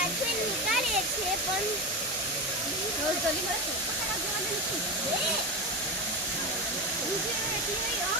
પાછળ નીકાળીએ છીએ પણ રોજ ગલી માં પકડા જવા નથી બીજી એટલી નહીં